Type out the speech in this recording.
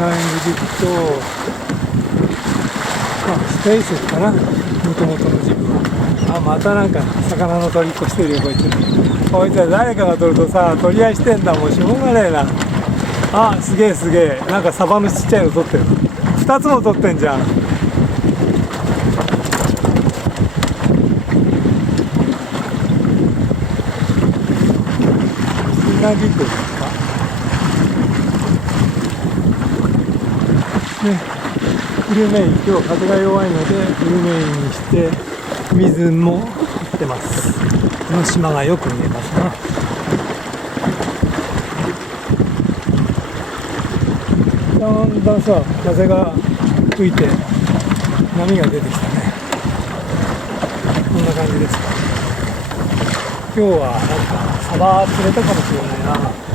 ライングジグと、ステイセかな、もともとのジグは。またなんか魚の取りっこしてるよこいつ。こいつは誰かが取るとさ、取り合いしてんだ。もうしょうがねえな。すげえすげえ、なんかサバのちっちゃいの取ってる。2つも取ってんじゃん。船びこですかね。フルメイン、今日風が弱いのでフルメインにして水も張ってます。この島がよく見えますね。だんだんさ、風が吹いて波が出てきたね。こんな感じですか。今日はなんかサバ釣れたかもしれないな。